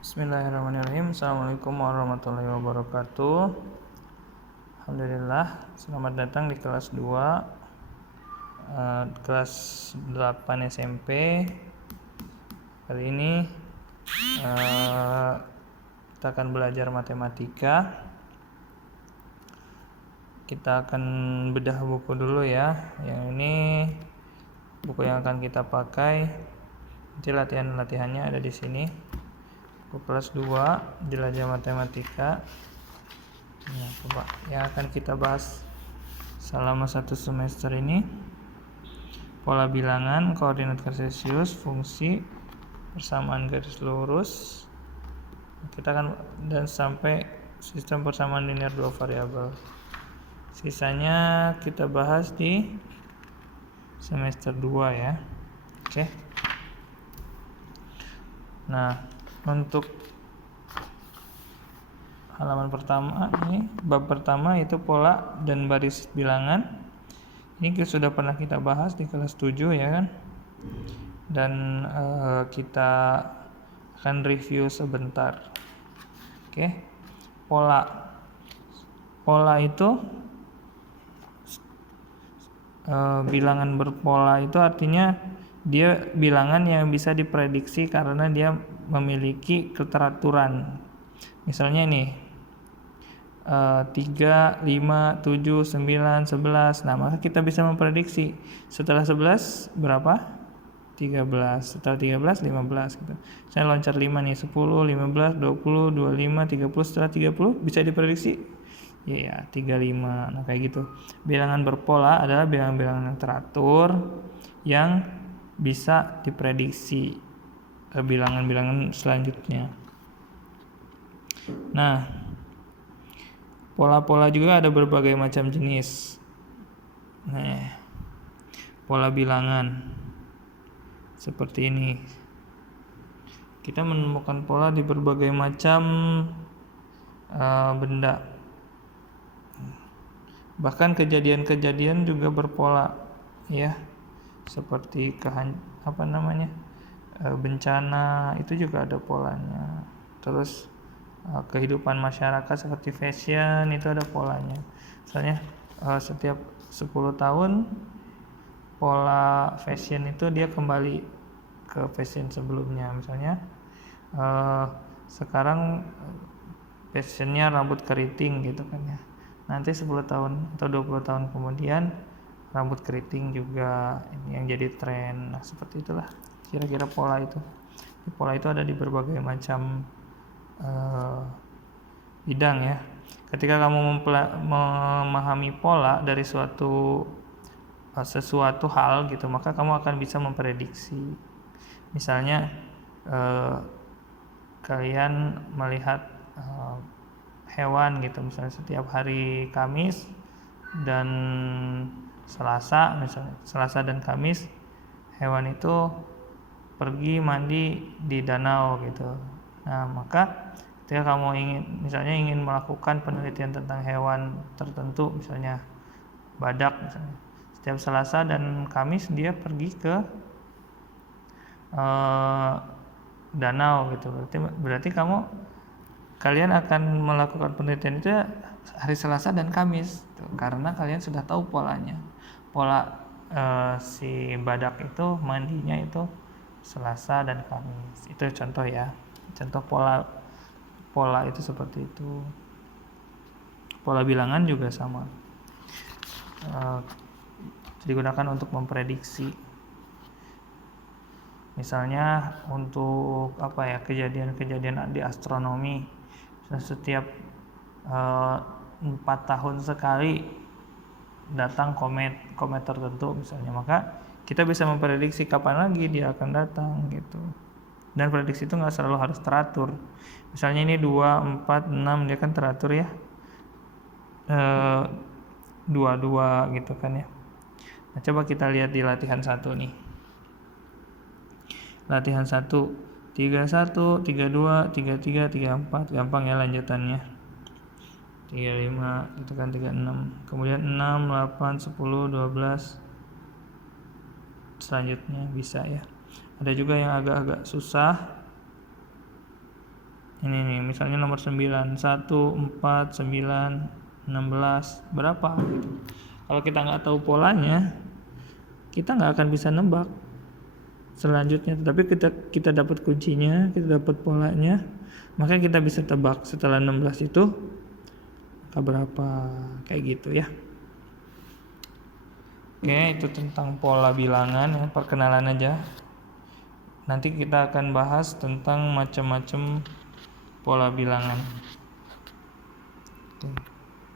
Bismillahirrahmanirrahim. Assalamualaikum warahmatullahi wabarakatuh. Alhamdulillah, selamat datang di kelas 2 kelas 8 SMP. Kali ini kita akan belajar matematika. Kita akan bedah buku dulu ya. Yang ini buku yang akan kita pakai. Nanti latihannya ada di sini. Buku kelas 2 jelajah matematika. Nah, coba yang akan kita bahas selama satu semester ini: pola bilangan, koordinat kartesius, fungsi, persamaan garis lurus. Kita akan dan sampai sistem persamaan linear dua variabel. Sisanya kita bahas di semester 2 ya. Oke. Nah, untuk halaman pertama ini, bab pertama itu pola dan baris bilangan. Ini sudah pernah kita bahas di kelas 7 ya kan. Dan kita akan review sebentar. Oke. Pola itu bilangan berpola itu artinya dia bilangan yang bisa diprediksi karena dia memiliki keteraturan. Misalnya nih 3, 5, 7, 9, 11. Nah, maka kita bisa memprediksi setelah 11 berapa? 13. Setelah 13, 15 gitu. Saya loncat 5 nih, 10, 15, 20, 25, 30. Setelah 30 bisa diprediksi ya 35. Nah, kayak gitu. Bilangan berpola adalah bilangan-bilangan yang teratur yang bisa diprediksi bilangan-bilangan selanjutnya. Nah, pola-pola juga ada berbagai macam jenis. Nah, pola bilangan seperti ini. Kita menemukan pola di berbagai macam benda. Bahkan kejadian-kejadian juga berpola ya. Seperti bencana itu juga ada polanya. Terus kehidupan masyarakat seperti fashion itu ada polanya. Misalnya setiap 10 tahun pola fashion itu dia kembali ke fashion sebelumnya. Misalnya sekarang fashionnya rambut keriting gitu kan ya. Nanti 10 tahun atau 20 tahun kemudian rambut keriting juga yang jadi tren. Nah, seperti itulah kira-kira pola itu. Pola itu ada di berbagai macam bidang ya. Ketika kamu memahami pola dari sesuatu hal gitu, maka kamu akan bisa memprediksi. Misalnya kalian melihat hewan gitu, misalnya setiap hari Kamis dan Selasa, misalnya Selasa dan Kamis hewan itu pergi mandi di danau gitu. Nah, maka ketika kamu ingin melakukan penelitian tentang hewan tertentu, misalnya badak misalnya, setiap Selasa dan Kamis dia pergi ke danau gitu. Berarti kalian akan melakukan penelitian itu hari Selasa dan Kamis gitu, karena kalian sudah tahu polanya. Pola si badak itu mandinya itu Selasa dan Kamis. Itu contoh ya. Contoh pola itu seperti itu. Pola bilangan juga sama. Digunakan untuk memprediksi. Misalnya untuk kejadian-kejadian di astronomi. Setiap 4 tahun sekali datang komet tertentu misalnya, maka kita bisa memprediksi kapan lagi dia akan datang gitu. Dan prediksi itu nggak selalu harus teratur. Misalnya ini 2, 4, 6 dia kan teratur ya, 2 gitu kan ya. Nah, coba kita lihat di latihan 1 nih. Latihan 1 31, 32, 33, 34. Gampang ya lanjutannya. 35 itu kan 36. Kemudian 6, 8, 10, 12. Selanjutnya bisa ya. Ada juga yang agak-agak susah. Ini nih, misalnya nomor 9, 1, 4, 9, 16, berapa gitu. Kalau kita nggak tahu polanya, kita nggak akan bisa nebak selanjutnya. Tapi kita dapat kuncinya, kita dapat polanya, maka kita bisa tebak setelah 16 itu angka berapa, kayak gitu ya. Oke, itu tentang pola bilangan ya, perkenalan aja. Nanti kita akan bahas tentang macam-macam pola bilangan. Oke.